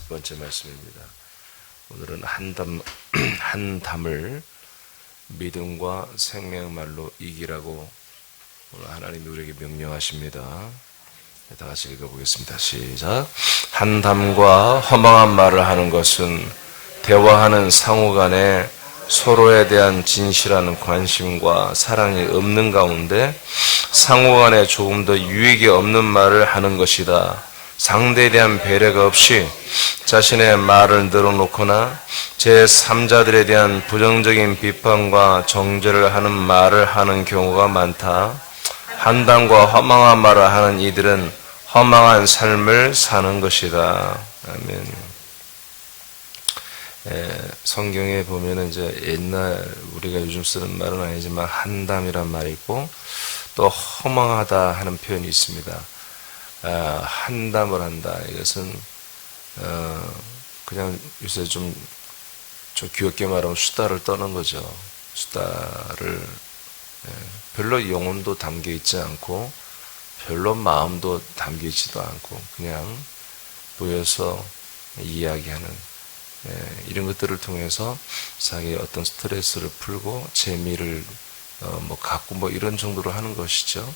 5번째 말씀입니다. 오늘은 한 담을 믿음과 생명의 말로 이기라고 오늘 하나님이 우리에게 명령하십니다. 다 같이 읽어보겠습니다. 시작. 한 담과 허망한 말을 하는 것은 대화하는 상호 간에 서로에 대한 진실한 관심과 사랑이 없는 가운데 상호 간에 조금 더 유익이 없는 말을 하는 것이다. 상대에 대한 배려가 없이 자신의 말을 늘어놓거나 제3자들에 대한 부정적인 비판과 정죄를 하는 말을 하는 경우가 많다. 한담과 허망한 말을 하는 이들은 허망한 삶을 사는 것이다. 아멘. 성경에 보면은 이제 옛날 우리가 요즘 쓰는 말은 아니지만 한담이란 말이 있고 또 허망하다 하는 표현이 있습니다. 한담을 한다. 이것은 그냥 요새 좀 귀엽게 말하면 수다를 떠는 거죠. 수다를 별로 영혼도 담겨 있지 않고 별로 마음도 담겨 있지도 않고 그냥 보여서 이야기하는 이런 것들을 통해서 자기의 어떤 스트레스를 풀고 재미를 갖고 이런 정도로 하는 것이죠.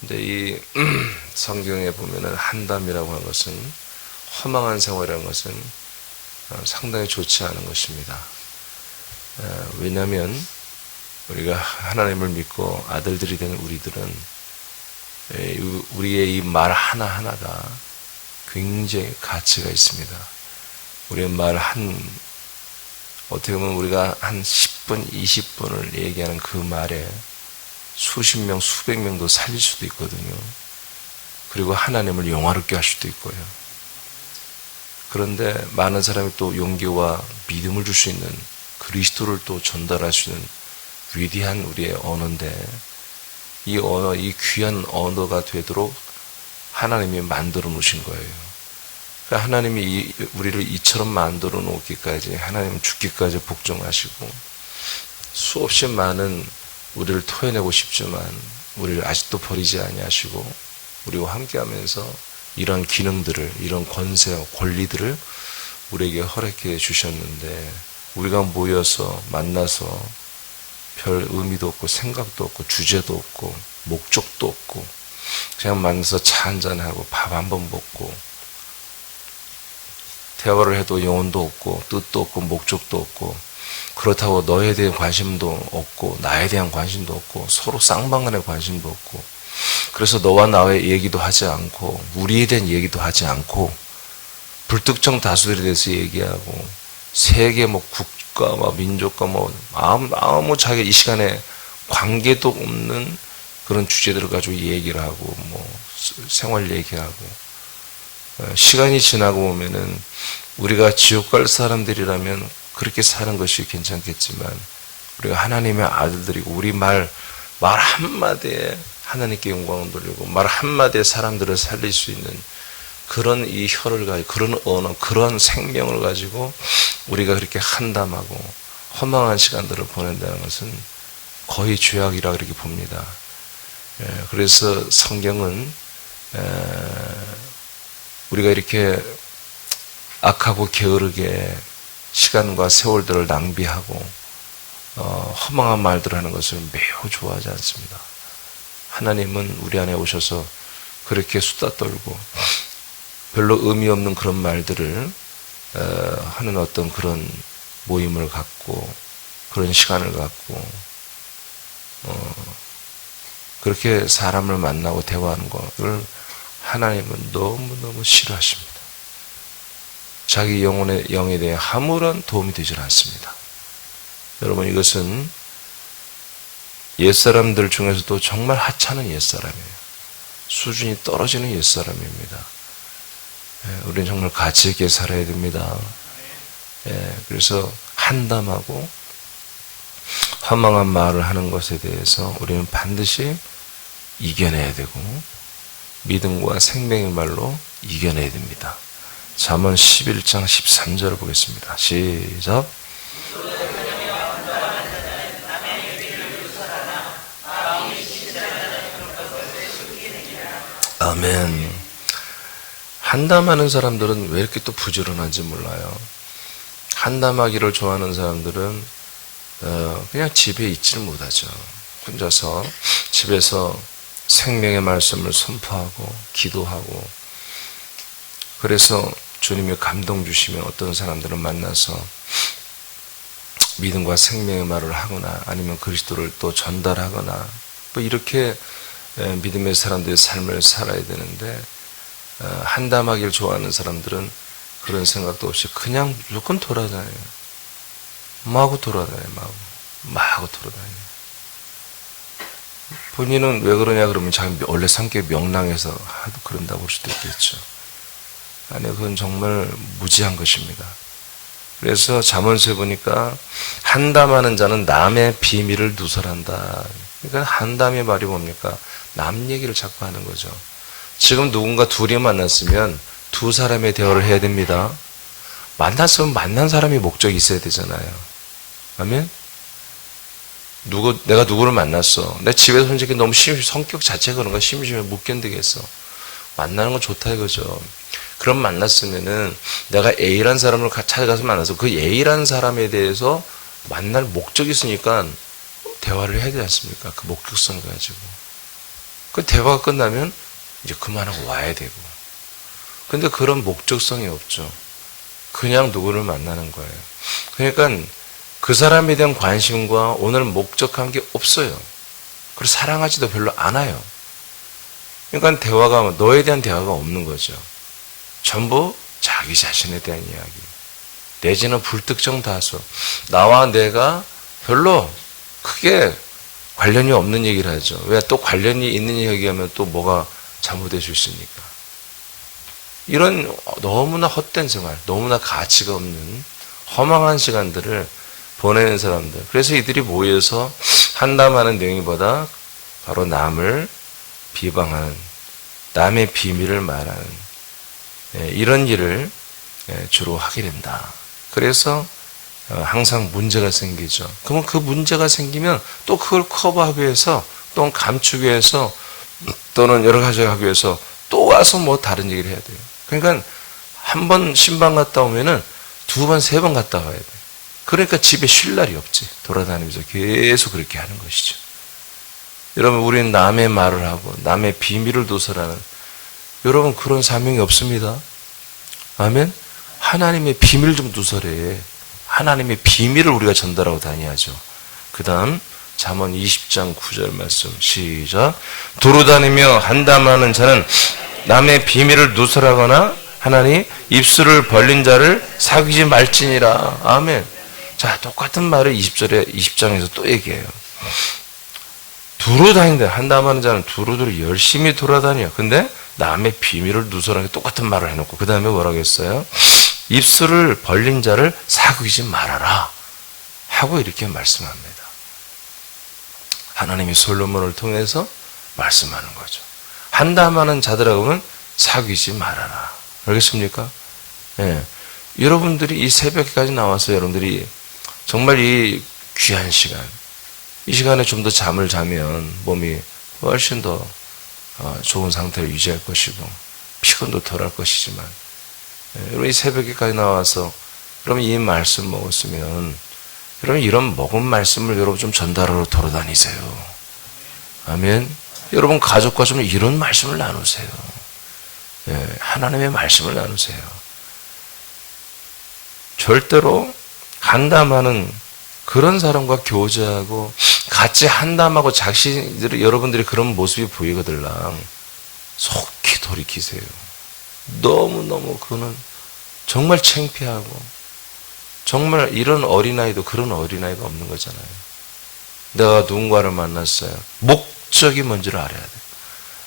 근데 이 성경에 보면은 한담이라고 하는 것은 허망한 생활이라는 것은 상당히 좋지 않은 것입니다. 왜냐하면 우리가 하나님을 믿고 아들들이 된 우리들은 우리의 이 말 하나하나가 굉장히 가치가 있습니다. 우리의 말 어떻게 보면 우리가 한 10분, 20분을 얘기하는 그 말에 수십 명, 수백 명도 살릴 수도 있거든요. 그리고 하나님을 영화롭게 할 수도 있고요. 그런데 많은 사람이 또 용기와 믿음을 줄 수 있는 그리스도를 또 전달할 수 있는 위대한 우리의 언어인데 이 언어, 이 귀한 언어가 되도록 하나님이 만들어 놓으신 거예요. 그러니까 하나님이 우리를 이처럼 만들어 놓기까지 하나님은 죽기까지 복종하시고 수없이 많은 우리를 토해내고 싶지만 우리를 아직도 버리지 아니하시고 우리와 함께하면서 이런 기능들을, 이런 권세와 권리들을 우리에게 허락해 주셨는데 우리가 모여서 만나서 별 의미도 없고 생각도 없고 주제도 없고 목적도 없고 그냥 만나서 차 한잔하고 밥 한번 먹고 대화를 해도 영혼도 없고 뜻도 없고 목적도 없고 그렇다고 너에 대한 관심도 없고 나에 대한 관심도 없고 서로 쌍방간의 관심도 없고 그래서 너와 나의 얘기도 하지 않고 우리에 대한 얘기도 하지 않고 불특정 다수들에 대해서 얘기하고 세계 국가 민족과 아무 자기 이 시간에 관계도 없는 그런 주제들을 가지고 얘기를 하고 생활 얘기하고 시간이 지나고 보면은 우리가 지옥 갈 사람들이라면 그렇게 사는 것이 괜찮겠지만 우리가 하나님의 아들들이고 우리 말 한마디에 하나님께 영광을 돌리고 말 한마디에 사람들을 살릴 수 있는 그런 이 혀를 가지고 그런 언어, 그런 생명을 가지고 우리가 그렇게 한담하고 허망한 시간들을 보낸다는 것은 거의 죄악이라 그렇게 봅니다. 그래서 성경은 우리가 이렇게 악하고 게으르게 시간과 세월들을 낭비하고 허망한 말들을 하는 것을 매우 좋아하지 않습니다. 하나님은 우리 안에 오셔서 그렇게 수다 떨고 별로 의미 없는 그런 말들을 하는 어떤 그런 모임을 갖고 그런 시간을 갖고 그렇게 사람을 만나고 대화하는 것을 하나님은 너무너무 싫어하십니다. 자기 영에 대해 아무런 도움이 되질 않습니다. 여러분 이것은 옛사람들 중에서도 정말 하찮은 옛사람이에요. 수준이 떨어지는 옛사람입니다. 우리는 정말 가치 있게 살아야 됩니다. 그래서 한담하고 허망한 말을 하는 것에 대해서 우리는 반드시 이겨내야 되고 믿음과 생명의 말로 이겨내야 됩니다. 잠언 11장 13절을 보겠습니다. 시작. 아멘. 한담하는 사람들은 왜 이렇게 또 부지런한지 몰라요. 한담하기를 좋아하는 사람들은 그냥 집에 있지를 못하죠. 혼자서 집에서 생명의 말씀을 선포하고 기도하고, 그래서 주님이 감동 주시면 어떤 사람들은 만나서 믿음과 생명의 말을 하거나 아니면 그리스도를 또 전달하거나 뭐 이렇게 믿음의 사람들의 삶을 살아야 되는데, 한담하기를 좋아하는 사람들은 그런 생각도 없이 그냥 무조건 돌아다녀요. 마구 돌아다녀요. 마구 돌아다녀요. 본인은 왜 그러냐 그러면 자기 원래 성격이 명랑해서 하도 그런다고 볼 수도 있겠죠. 아니, 그건 정말 무지한 것입니다. 그래서 잠언서에 보니까 한담하는 자는 남의 비밀을 누설한다. 그러니까 한담의 말이 뭡니까? 남 얘기를 자꾸 하는 거죠. 지금 누군가 둘이 만났으면 두 사람의 대화를 해야 됩니다. 만났으면 만난 사람이 목적이 있어야 되잖아요. 아멘? 내가 누구를 만났어. 내 집에서 솔직히 너무 성격 자체가 그런가 심심해 못 견디겠어. 만나는 건 좋다 이거죠. 그럼 만났으면은 내가 A라는 사람을 찾아가서 만나서 그 A라는 사람에 대해서 만날 목적이 있으니까 대화를 해야 되지 않습니까? 그 목적성을 가지고. 그 대화가 끝나면 이제 그만하고 와야 되고. 근데 그런 목적성이 없죠. 그냥 누구를 만나는 거예요. 그러니까 그 사람에 대한 관심과 오늘 목적한 게 없어요. 그리고 사랑하지도 별로 않아요. 그러니까 대화가, 너에 대한 대화가 없는 거죠. 전부 자기 자신에 대한 이야기. 내지는 불특정 다수. 나와 내가 별로 크게 관련이 없는 얘기를 하죠. 왜 또 관련이 있는 얘기하면 또 뭐가 잘못될 수 있으니까. 이런 너무나 헛된 생활, 너무나 가치가 없는 허망한 시간들을 보내는 사람들. 그래서 이들이 모여서 한담하는 내용보다 바로 남을 비방하는, 남의 비밀을 말하는 이런 일을 주로 하게 된다. 그래서 항상 문제가 생기죠. 그러면 그 문제가 생기면 또 그걸 커버하기 위해서, 또는 감추기 위해서, 또는 여러 가지 하기 위해서 또 와서 뭐 다른 얘기를 해야 돼요. 그러니까 한 번 신방 갔다 오면은 두 번, 세 번 갔다 와야 돼. 그러니까 집에 쉴 날이 없지. 돌아다니면서 계속 그렇게 하는 것이죠. 여러분, 우리는 남의 말을 하고 남의 비밀을 누설하는, 여러분 그런 사명이 없습니다. 아멘. 하나님의 비밀 좀 누설해. 하나님의 비밀을 우리가 전달하고 다녀야죠. 그 다음 잠언 20장 9절 말씀 시작. 두루 다니며 한담하는 자는 남의 비밀을 누설하거나 하나니 입술을 벌린 자를 사귀지 말지니라. 아멘. 자, 똑같은 말을 20장에서 또 얘기해요. 두루 다닌다. 한담하는 자는 두루두루 열심히 돌아다녀. 근데 남의 비밀을 누설하게 똑같은 말을 해놓고 그 다음에 뭐라고 했어요? 입술을 벌린 자를 사귀지 말아라 하고 이렇게 말씀합니다. 하나님이 솔로몬을 통해서 말씀하는 거죠. 한담하는 자들하고는 사귀지 말아라. 알겠습니까? 예. 여러분들이 이 새벽까지 나와서 여러분들이 정말 이 귀한 시간, 이 시간에 좀 더 잠을 자면 몸이 훨씬 더 좋은 상태를 유지할 것이고 피곤도 덜할 것이지만, 여러분 이 새벽에까지 나와서 여러분 이 말씀 먹었으면 여러분 이런 먹은 말씀을 여러분 좀 전달하러 돌아다니세요. 아멘. 여러분 가족과 좀 이런 말씀을 나누세요. 하나님의 말씀을 나누세요. 절대로 한담하는 그런 사람과 교제하고 같이 한담하고 여러분들이 그런 모습이 보이거들랑 속히 돌이키세요. 너무너무 그거는 정말 창피하고, 정말 이런 어린아이도 그런 어린아이가 없는 거잖아요. 내가 누군가를 만났어요. 목적이 뭔지를 알아야 돼요.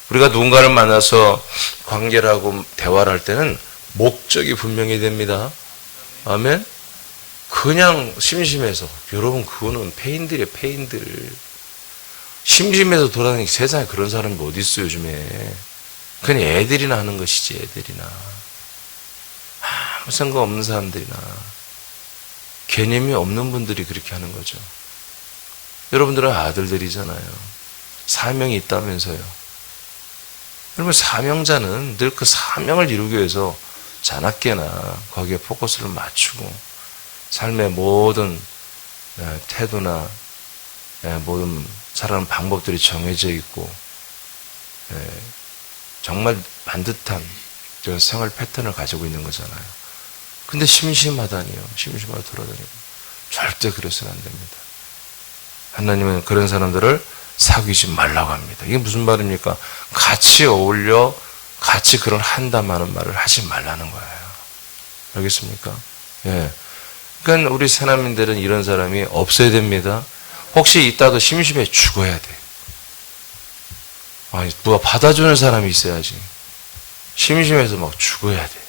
우리가 누군가를 만나서 관계를 하고 대화를 할 때는 목적이 분명히 됩니다. 아멘. 그냥 심심해서, 여러분 그거는 페인들이에요. 페인들. 심심해서 돌아다니는 세상에 그런 사람이 어디 있어요 요즘에. 그냥 애들이나 하는 것이지. 애들이나 아무 생각 없는 사람들이나 개념이 없는 분들이 그렇게 하는 거죠. 여러분들은 아들들이잖아요. 사명이 있다면서요. 여러분, 사명자는 늘 그 사명을 이루기 위해서 자나깨나 거기에 포커스를 맞추고 삶의 모든 태도나 모든 살아가는 방법들이 정해져 있고 정말 반듯한 그런 생활 패턴을 가지고 있는 거잖아요. 근데 심심하다니요. 심심하게 돌아다니고. 절대 그래서는 안 됩니다. 하나님은 그런 사람들을 사귀지 말라고 합니다. 이게 무슨 말입니까? 같이 어울려 같이 그런 한다마는 말을 하지 말라는 거예요. 알겠습니까? 예. 그러니까 우리 새나민들은 이런 사람이 없어야 됩니다. 혹시 있다도 심심해 죽어야 돼. 아니, 누가 받아주는 사람이 있어야지. 심심해서 막 죽어야 돼.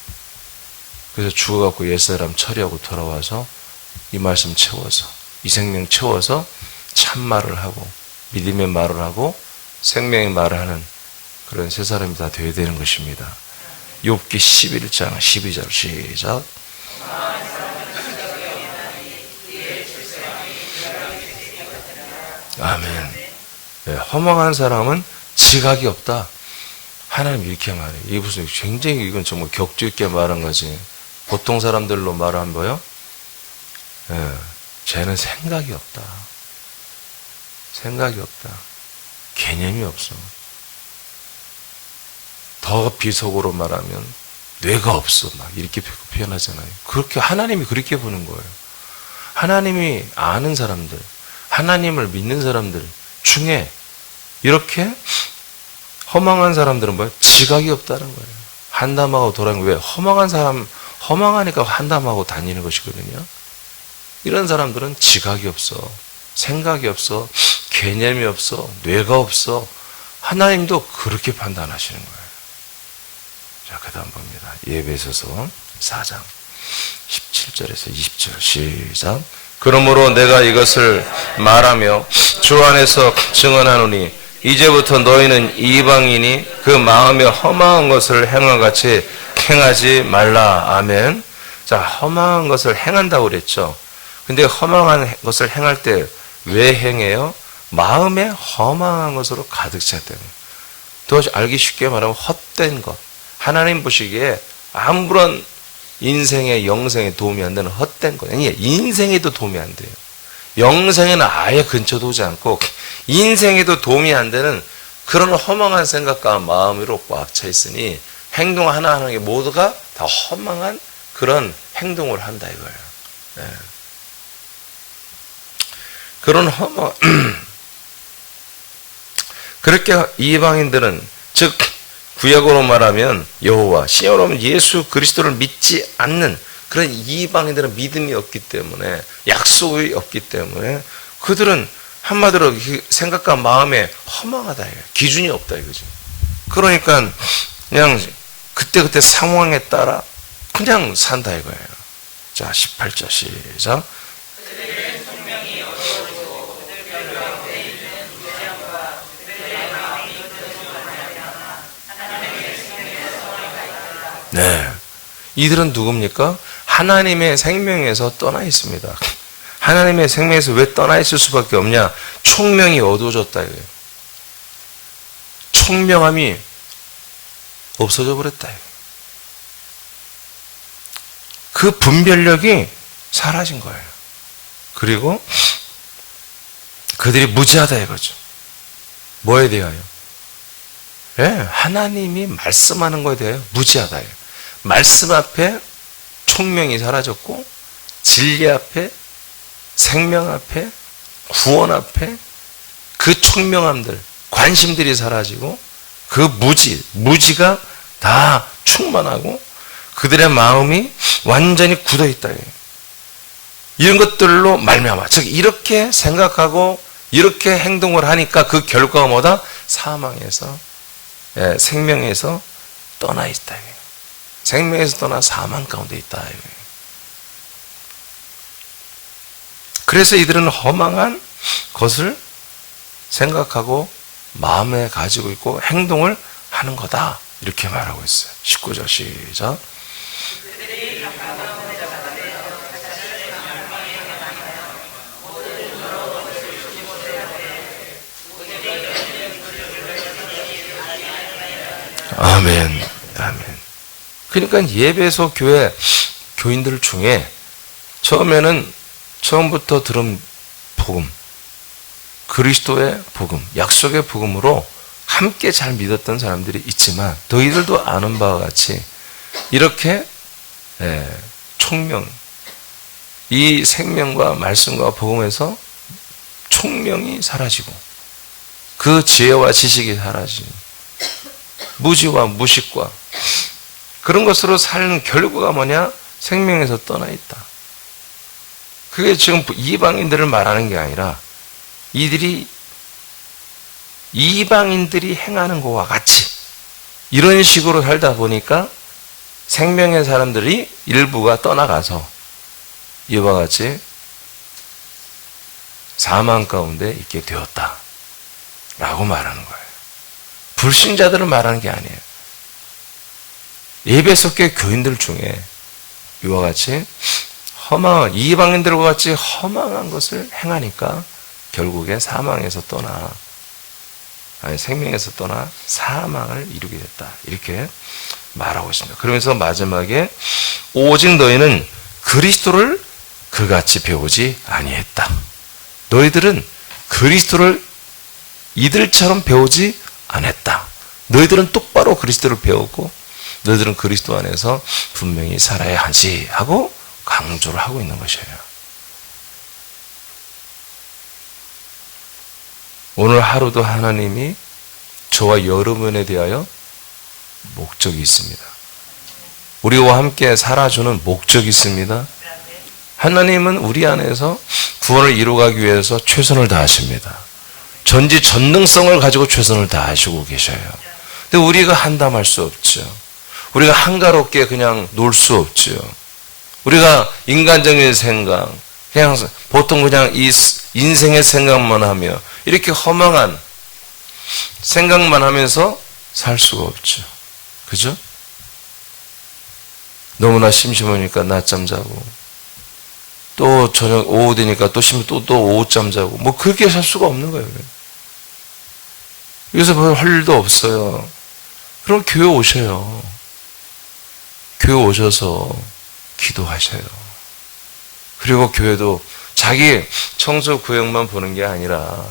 그래서 죽어갖고 옛사람 처리하고 돌아와서 이 말씀 채워서, 이 생명 채워서 참말을 하고, 믿음의 말을 하고, 생명의 말을 하는 그런 새 사람이 다 되어야 되는 것입니다. 욥기 11장 12절 시작. 아멘. 네, 허망한 사람은 지각이 없다. 하나님 이렇게 말해요. 이게 무슨 굉장히 이건 정말 격조 있게 말한 거지. 보통 사람들로 말하면 뭐요? 네, 쟤는 생각이 없다. 생각이 없다. 개념이 없어. 더 비속어로 말하면 뇌가 없어. 막 이렇게 표현하잖아요. 그렇게 하나님이 그렇게 보는 거예요. 하나님이 아는 사람들, 하나님을 믿는 사람들 중에 이렇게 허망한 사람들은 뭐예요? 지각이 없다는 거예요. 한담하고 돌아다니는 왜? 허망한 사람, 허망하니까 한담하고 다니는 것이거든요. 이런 사람들은 지각이 없어. 생각이 없어. 개념이 없어. 뇌가 없어. 하나님도 그렇게 판단하시는 거예요. 자, 그 다음 봅니다. 에베소서 4장 17절에서 20절 시작. 그러므로 내가 이것을 말하며 주 안에서 증언하노니 이제부터 너희는 이방인이 그 마음에 허망한 것을 행한 같이 행하지 말라. 아멘. 자, 허망한 것을 행한다고 그랬죠. 근데 허망한 것을 행할 때 왜 행해요? 마음에 허망한 것으로 가득 찼다는 거예요. 더 알기 쉽게 말하면 헛된 것. 하나님 보시기에 아무런 인생에 영생에 도움이 안 되는 헛된 것. 아니, 인생에도 도움이 안 돼요. 영생에는 아예 근처도 오지 않고 인생에도 도움이 안 되는 그런 허망한 생각과 마음으로 꽉 차 있으니 행동 하나하나에 모두가 다 허망한 그런 행동을 한다 이거예요. 네. 그런 허망 그렇게 이방인들은 즉 구약으로 말하면 여호와, 신약으로 하면 예수 그리스도를 믿지 않는 그런 이방인들은 믿음이 없기 때문에 약속이 없기 때문에 그들은 한마디로 생각과 마음에 허망하다 이거예요. 기준이 없다 이거지. 그러니까 그냥 그때그때 상황에 따라 그냥 산다 이거예요. 자, 18절 시작. 네. 이들은 누굽니까? 하나님의 생명에서 떠나 있습니다. 하나님의 생명에서 왜 떠나 있을 수밖에 없냐? 총명이 어두워졌다 이거예요. 총명함이 없어져 버렸다 이거예요. 그 분별력이 사라진 거예요. 그리고 그들이 무지하다 이거죠. 뭐에 대하여? 예, 하나님이 말씀하는 거에 대하여 무지하다. 말씀 앞에 총명이 사라졌고 진리 앞에 생명 앞에 구원 앞에 그 총명함들 관심들이 사라지고 그 무지가 다 충만하고 그들의 마음이 완전히 굳어있다. 이런 것들로 말미암아 즉 이렇게 생각하고 이렇게 행동을 하니까 그 결과가 뭐다? 사망에서 생명에서 떠나 있다. 생명에서 떠나 사망 가운데 있다. 그래서 이들은 허망한 것을 생각하고 마음에 가지고 있고 행동을 하는 거다. 이렇게 말하고 있어요. 19절 시작. 아멘. 아멘. 그러니까 예배소 교회 교인들 중에 처음부터 들은 복음, 그리스도의 복음, 약속의 복음으로 함께 잘 믿었던 사람들이 있지만 너희들도 아는 바와 같이 이렇게 총명, 이 생명과 말씀과 복음에서 총명이 사라지고 그 지혜와 지식이 사라지고 무지와 무식과 그런 것으로 사는 결과가 뭐냐? 생명에서 떠나 있다. 그게 지금 이방인들을 말하는 게 아니라 이방인들이 행하는 것과 같이 이런 식으로 살다 보니까 생명의 사람들이 일부가 떠나가서 이와 같이 사망 가운데 있게 되었다 라고 말하는 거예요. 불신자들을 말하는 게 아니에요. 예배소 교회 교인들 중에 이와 같이 허망한, 이방인들과 같이 허망한 것을 행하니까 결국에 사망에서 떠나, 생명에서 떠나 사망을 이루게 됐다. 이렇게 말하고 있습니다. 그러면서 마지막에 오직 너희는 그리스도를 그같이 배우지 아니했다. 너희들은 그리스도를 이들처럼 배우지 않았다. 너희들은 똑바로 그리스도를 배웠고 너희들은 그리스도 안에서 분명히 살아야 하지 하고 강조를 하고 있는 것이에요. 오늘 하루도 하나님이 저와 여러분에 대하여 목적이 있습니다. 우리와 함께 살아주는 목적이 있습니다. 하나님은 우리 안에서 구원을 이루어가기 위해서 최선을 다하십니다. 전지전능성을 가지고 최선을 다하시고 계셔요. 근데 우리가 한담할 수 없죠. 우리가 한가롭게 그냥 놀 수 없죠. 우리가 인간적인 생각, 그냥 보통 그냥 이 인생의 생각만 하며 이렇게 허망한 생각만 하면서 살 수가 없죠. 그죠? 너무나 심심하니까 낮잠 자고 또 저녁 오후 되니까 또 심심 또 오후잠 자고 뭐 그렇게 살 수가 없는 거예요. 여기서 뭐 할 일도 없어요. 그럼 교회 오셔요. 교회 오셔서 기도하셔요. 그리고 교회도 자기 청소 구역만 보는 게 아니라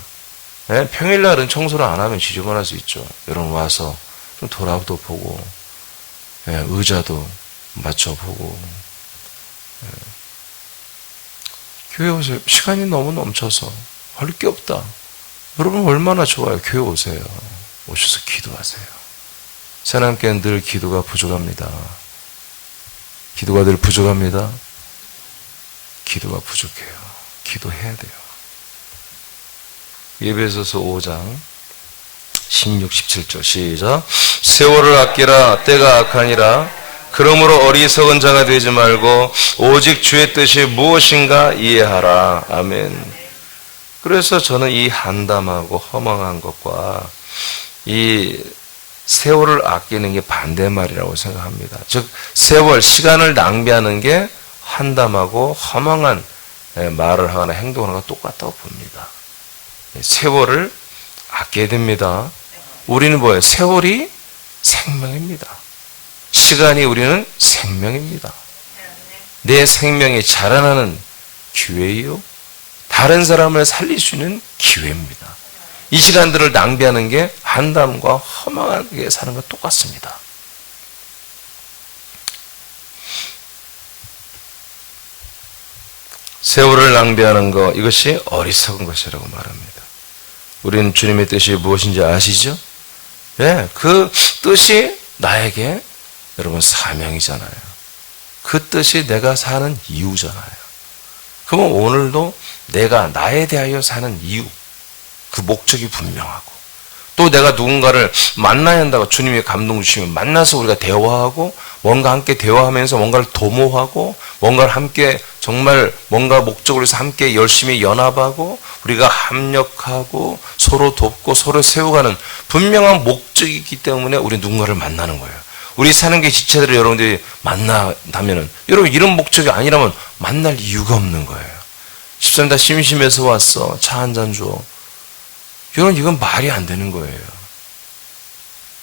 평일날은 청소를 안 하면 지저분할 수 있죠. 여러분 와서 좀 돌아도 보고 의자도 맞춰보고 교회 오세요. 시간이 너무 넘쳐서 할 게 없다. 여러분 얼마나 좋아요. 교회 오세요. 오셔서 기도하세요. 사람께는 늘 기도가 부족합니다. 기도가 늘 부족합니다. 기도가 부족해요. 기도해야 돼요. 에베소서 5장 16, 17절 시작. 세월을 아끼라 때가 악하니라. 그러므로 어리석은 자가 되지 말고 오직 주의 뜻이 무엇인가 이해하라. 아멘. 그래서 저는 이 한담하고 허망한 것과 이 세월을 아끼는 게 반대말이라고 생각합니다. 즉 세월, 시간을 낭비하는 게 한담하고 허망한 말을 하거나 행동을 하거나 똑같다고 봅니다. 세월을 아껴야 됩니다. 우리는 뭐예요? 세월이 생명입니다. 시간이 우리는 생명입니다. 내 생명이 자라나는 기회이요. 다른 사람을 살릴 수 있는 기회입니다. 이 시간들을 낭비하는 게 한담과 허망하게 사는 것 똑같습니다. 세월을 낭비하는 것, 이것이 어리석은 것이라고 말합니다. 우리는 주님의 뜻이 무엇인지 아시죠? 네, 그 뜻이 나에게 여러분 사명이잖아요. 그 뜻이 내가 사는 이유잖아요. 그러면 오늘도 내가 나에 대하여 사는 이유, 그 목적이 분명하고 또 내가 누군가를 만나야 한다고 주님이 감동 주시면 만나서 우리가 대화하고 뭔가 함께 대화하면서 뭔가를 도모하고 뭔가를 함께 정말 뭔가 목적을 위해서 함께 열심히 연합하고 우리가 합력하고 서로 돕고 서로 세워가는 분명한 목적이 있기 때문에 우리 누군가를 만나는 거예요. 우리 사는 게 지체들을 여러분들이 만나다면은 여러분 이런 목적이 아니라면 만날 이유가 없는 거예요. 집사님 다 심심해서 왔어. 차 한 잔 줘. 여러분 이건 말이 안 되는 거예요.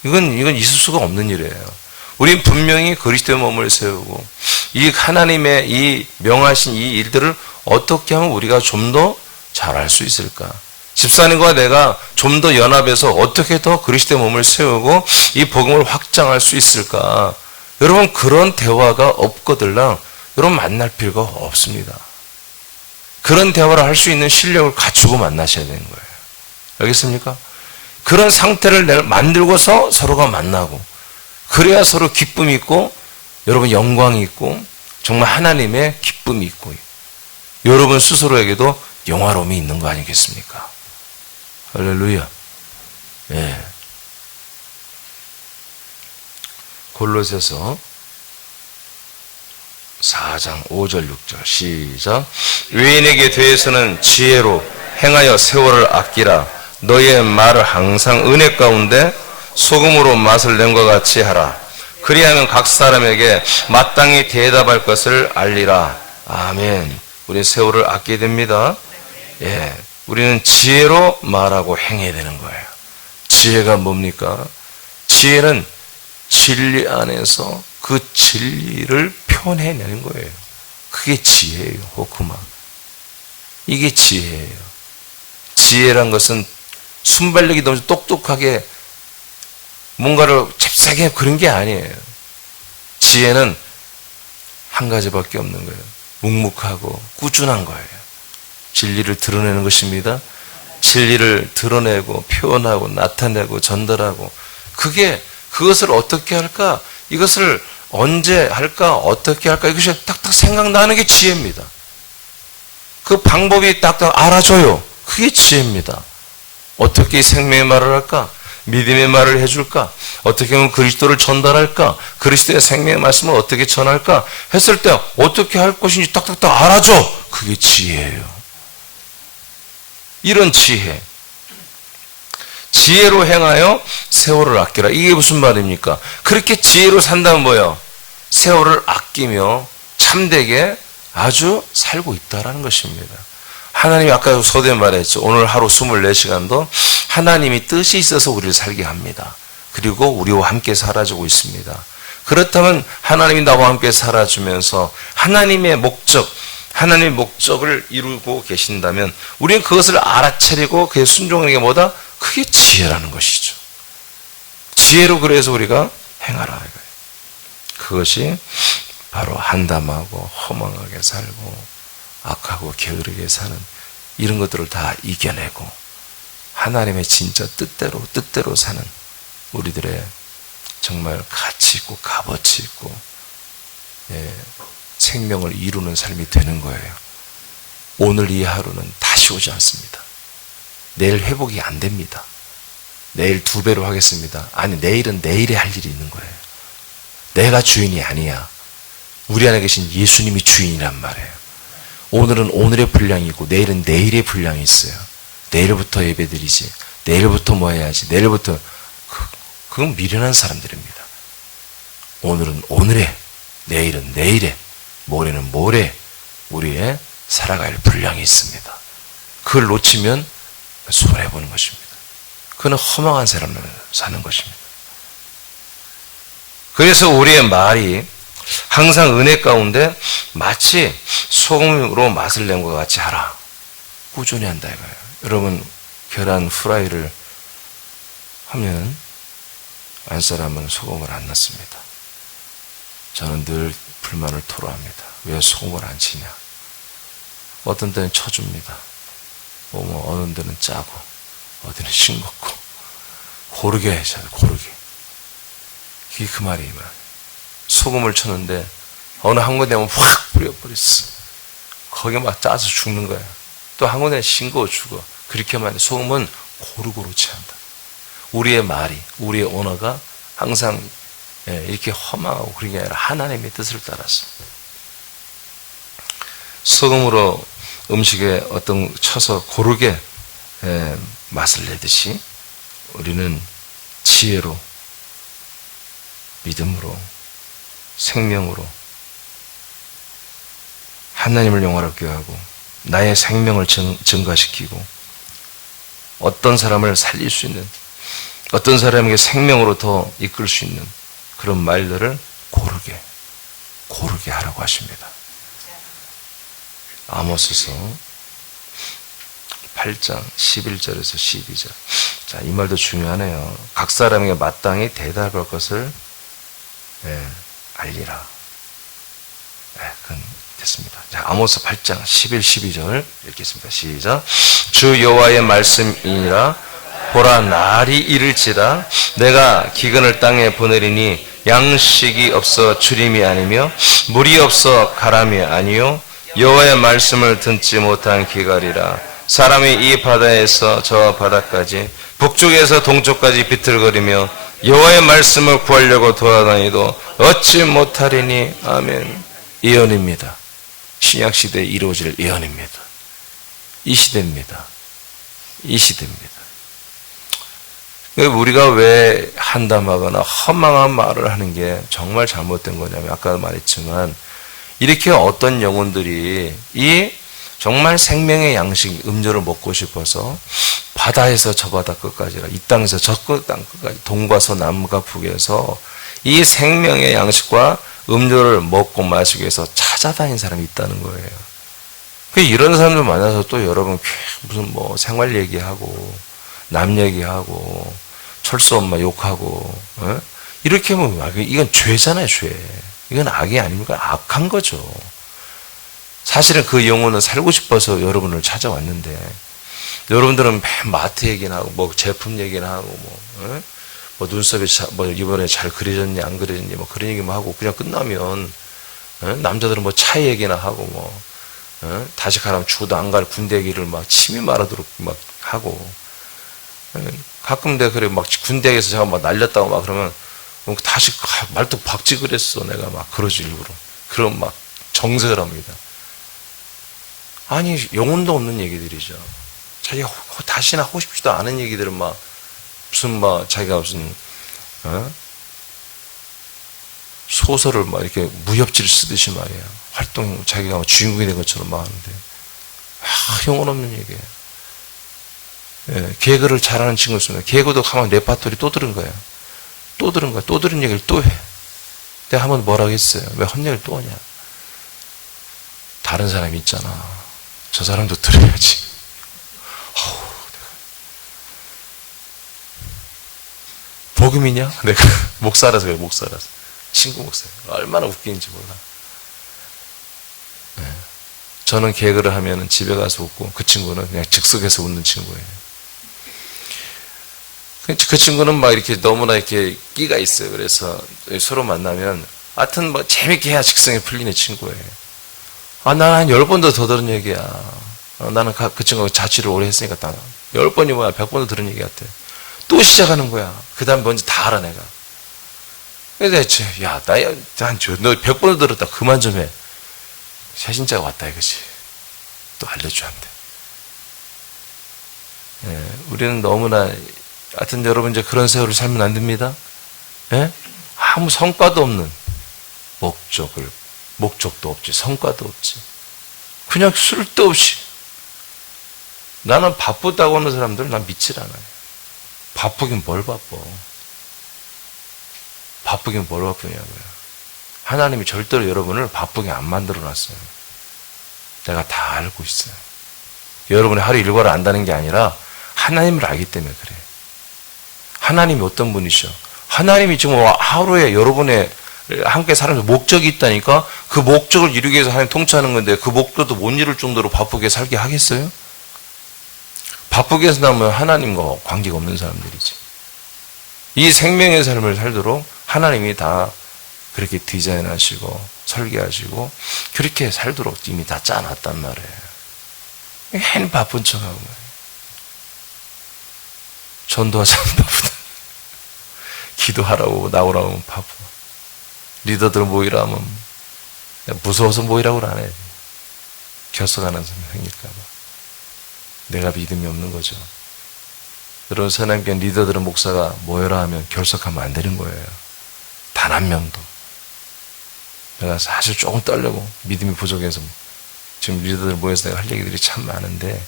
이건 있을 수가 없는 일이에요. 우린 분명히 그리스도의 몸을 세우고 이 하나님의 이 명하신 이 일들을 어떻게 하면 우리가 좀 더 잘할 수 있을까? 집사님과 내가 좀 더 연합해서 어떻게 더 그리스도의 몸을 세우고 이 복음을 확장할 수 있을까? 여러분 그런 대화가 없거들랑 여러분 만날 필요가 없습니다. 그런 대화를 할 수 있는 실력을 갖추고 만나셔야 되는 거예요. 알겠습니까? 그런 상태를 만들고서 서로가 만나고 그래야 서로 기쁨이 있고 여러분 영광이 있고 정말 하나님의 기쁨이 있고 여러분 스스로에게도 영화로움이 있는 거 아니겠습니까? 할렐루야. 예. 골로새서 4장 5절 6절 시작. 외인에게 대해서는 지혜로 행하여 세월을 아끼라. 너의 말을 항상 은혜 가운데 소금으로 맛을 낸 것 같이 하라. 그리하면 각 사람에게 마땅히 대답할 것을 알리라. 아멘. 우리 세월을 아껴야 됩니다. 예, 우리는 지혜로 말하고 행해야 되는 거예요. 지혜가 뭡니까? 지혜는 진리 안에서 그 진리를 표현해내는 거예요. 그게 지혜예요. 호크마. 이게 지혜예요. 지혜란 것은 순발력이 너무 똑똑하게 뭔가를 잽싸게 그런 게 아니에요. 지혜는 한 가지밖에 없는 거예요. 묵묵하고 꾸준한 거예요. 진리를 드러내는 것입니다. 진리를 드러내고 표현하고 나타내고 전달하고 그것을 어떻게 할까? 이것을 언제 할까? 어떻게 할까? 이것이 딱딱 생각나는 게 지혜입니다. 그 방법이 딱딱 알아줘요. 그게 지혜입니다. 어떻게 생명의 말을 할까? 믿음의 말을 해줄까? 어떻게 하면 그리스도를 전달할까? 그리스도의 생명의 말씀을 어떻게 전할까? 했을 때 어떻게 할 것인지 딱딱딱 알아줘. 그게 지혜예요. 이런 지혜. 지혜로 행하여 세월을 아끼라. 이게 무슨 말입니까? 그렇게 지혜로 산다면 뭐예요? 세월을 아끼며 참되게 아주 살고 있다라는 것입니다. 하나님이 아까 서두에 말했죠. 오늘 하루 24시간도 하나님이 뜻이 있어서 우리를 살게 합니다. 그리고 우리와 함께 살아주고 있습니다. 그렇다면 하나님이 나와 함께 살아주면서 하나님의 목적을 이루고 계신다면 우리는 그것을 알아차리고 그에 순종하는 게 뭐다? 그게 지혜라는 것이죠. 지혜로 그래서 우리가 행하라. 그것이 바로 한담하고 허망하게 살고 악하고 게으르게 사는 이런 것들을 다 이겨내고 하나님의 진짜 뜻대로 사는 우리들의 정말 가치 있고 값어치 있고 생명을 이루는 삶이 되는 거예요. 오늘 이 하루는 다시 오지 않습니다. 내일 회복이 안 됩니다. 내일 2배로 하겠습니다. 아니 내일은 내일에 할 일이 있는 거예요. 내가 주인이 아니야. 우리 안에 계신 예수님이 주인이란 말이에요. 오늘은 오늘의 분량이 있고 내일은 내일의 분량이 있어요. 내일부터 예배드리지. 내일부터 뭐 해야지. 내일부터 그건 미련한 사람들입니다. 오늘은 오늘의, 내일은 내일의, 모레는 모레 우리의 살아갈 분량이 있습니다. 그걸 놓치면 손해보는 것입니다. 그는 허망한 사람을 사는 것입니다. 그래서 우리의 말이 항상 은혜 가운데 마치 소금으로 맛을 낸 것 같이 하라. 꾸준히 한다 이거예요. 여러분 계란 후라이를 하면 안사람은 소금을 안 넣습니다. 저는 늘 불만을 토로합니다. 왜 소금을 안 치냐. 어떤 때는 쳐줍니다. 어느 데는 짜고 어디는 싱겁고 고르게 해야 돼. 고르게. 이게 그 말이에요. 소금을 쳤는데 어느 한 군데 하면 확 뿌려버렸어. 거기에 막 짜서 죽는 거야. 또 한 군데는 싱거워 죽어. 그렇게만 해. 소금은 고루고루 취한다. 우리의 말이, 우리의 언어가 항상 이렇게 험하고 그런 게 아니라 하나님의 뜻을 따라서 소금으로 음식에 어떤 쳐서 고르게 맛을 내듯이 우리는 지혜로, 믿음으로, 생명으로 하나님을 영화롭게 하고 나의 생명을 증가시키고 어떤 사람을 살릴 수 있는 어떤 사람에게 생명으로 더 이끌 수 있는 그런 말들을 고르게 하라고 하십니다. 아모스서 8장 11절에서 12절. 자, 이 말도 중요하네요. 각 사람에게 마땅히 대답할 것을 알리라. 그건 됐습니다. 자, 아모스 8장 11, 12절 읽겠습니다. 시작. 주 여호와의 말씀이니라. 보라, 날이 이를지라 내가 기근을 땅에 보내리니 양식이 없어 주림이 아니며 물이 없어 가람이 아니요 여호와의 말씀을 듣지 못한 기갈이라. 사람이 이 바다에서 저 바다까지 북쪽에서 동쪽까지 비틀거리며 여호와의 말씀을 구하려고 돌아다니도 얻지 못하리니. 아멘. 예언입니다. 신약시대에 이루어질 예언입니다. 이 시대입니다. 이 시대입니다. 우리가 왜 한담하거나 허망한 말을 하는 게 정말 잘못된 거냐면, 아까 말했지만 이렇게 어떤 영혼들이 이 정말 생명의 양식 음료를 먹고 싶어서 바다에서 저 바다 끝까지라, 이 땅에서 저 땅 끝까지, 동과 서남과 북에서 이 생명의 양식과 음료를 먹고 마시기 위해서 찾아다닌 사람이 있다는 거예요. 이런 사람들 만나서 또 여러분 무슨 뭐 생활 얘기하고 남 얘기하고 철수 엄마 욕하고 이렇게 하면 이건 죄잖아요. 죄. 이건 악이 아닙니까? 악한 거죠. 사실은 그 영혼은 살고 싶어서 여러분을 찾아왔는데, 여러분들은 맨 마트 얘기나 하고 뭐 제품 얘기나 하고 뭐 눈썹이 뭐 이번에 잘 그려졌니 안 그려졌니 뭐 그런 얘기만 하고 그냥 끝나면, 남자들은 뭐 차 얘기나 하고 뭐 다시 가라면 죽어도 안 갈 군대 얘기를 막 침이 말하도록 막 하고, 가끔 내가 그래 막 군대에서 제가 막 날렸다고 막 그러면 다시 말도 박지 그랬어 내가 막 그러지 일부러. 그럼 막 정색을 합니다. 아니 영혼도 없는 얘기들이죠. 자기가 다시는 하고 싶지도 않은 얘기들은 막 무슨 막 자기가 무슨 소설을 막 이렇게 무협지를 쓰듯이 말이야. 활동 자기가 주인공이 된 것처럼 막 하는데 영혼 없는 얘기예요. 개그를 잘하는 친구를 쓰면 개그도 가만 레파토리 또 들은 거야. 또 들은 거야. 또 들은 얘기를 또 해. 내가 한번 뭐라고 했어요. 왜 헛얘기를 또 하냐. 다른 사람이 있잖아. 저 사람도 들어야지. 복음이냐? 내가 목사라서 그래. 목사라서. 친구 목사예요. 얼마나 웃기는지 몰라. 저는 개그를 하면 집에 가서 웃고 그 친구는 그냥 즉석에서 웃는 친구예요. 그 친구는 막 이렇게 너무나 이렇게 끼가 있어요. 그래서 서로 만나면 하여튼 뭐 재밌게 해야 직성이 풀리는 친구예요. 나는 한 10번도 더 들은 얘기야. 나는 그 친구가 자취를 오래 했으니까 딱 10번이 뭐야 100번도 들은 얘기 같아. 또 시작하는 거야. 그 다음 뭔지 다 알아 내가. 그래서 야 너 100번도 들었다. 그만 좀 해. 새신자가 왔다 이거지. 또 알려줘야 돼. 우리는 너무나 하여튼 여러분 이제 그런 세월을 살면 안 됩니다. 아무 성과도 없는 목적도 없지, 성과도 없지. 그냥 쓸데없이. 나는 바쁘다고 하는 사람들 난 믿질 않아요. 바쁘긴 뭘 바빠. 바쁘긴 뭘 바쁘냐고요. 하나님이 절대로 여러분을 바쁘게 안 만들어 놨어요. 내가 다 알고 있어요. 여러분이 하루 일과를 안다는 게 아니라 하나님을 알기 때문에 그래. 하나님이 어떤 분이셔? 하나님이 지금 하루에 여러분의 함께 사는 목적이 있다니까. 그 목적을 이루기 위해서 하나님 통치하는 건데 그 목적도 못 이룰 정도로 바쁘게 살게 하겠어요? 바쁘게 산다면 하나님과 관계가 없는 사람들이지. 이 생명의 삶을 살도록 하나님이 다 그렇게 디자인하시고 설계하시고 그렇게 살도록 이미 다 짜놨단 말이에요. 괜히 바쁜 척하고 말이에요. 전도하자면 바쁘다. 기도하라고 나오라고 하면 바빠. 리더들 모이라 하면 무서워서 모이라고 안 해. 결석하는 사람 생길까 봐. 내가 믿음이 없는 거죠. 여러분 선한교회 리더들은 목사가 모여라 하면 결석하면 안 되는 거예요. 단 한 명도. 내가 사실 조금 떨려고 믿음이 부족해서 지금 리더들 모여서 내가 할 얘기들이 참 많은데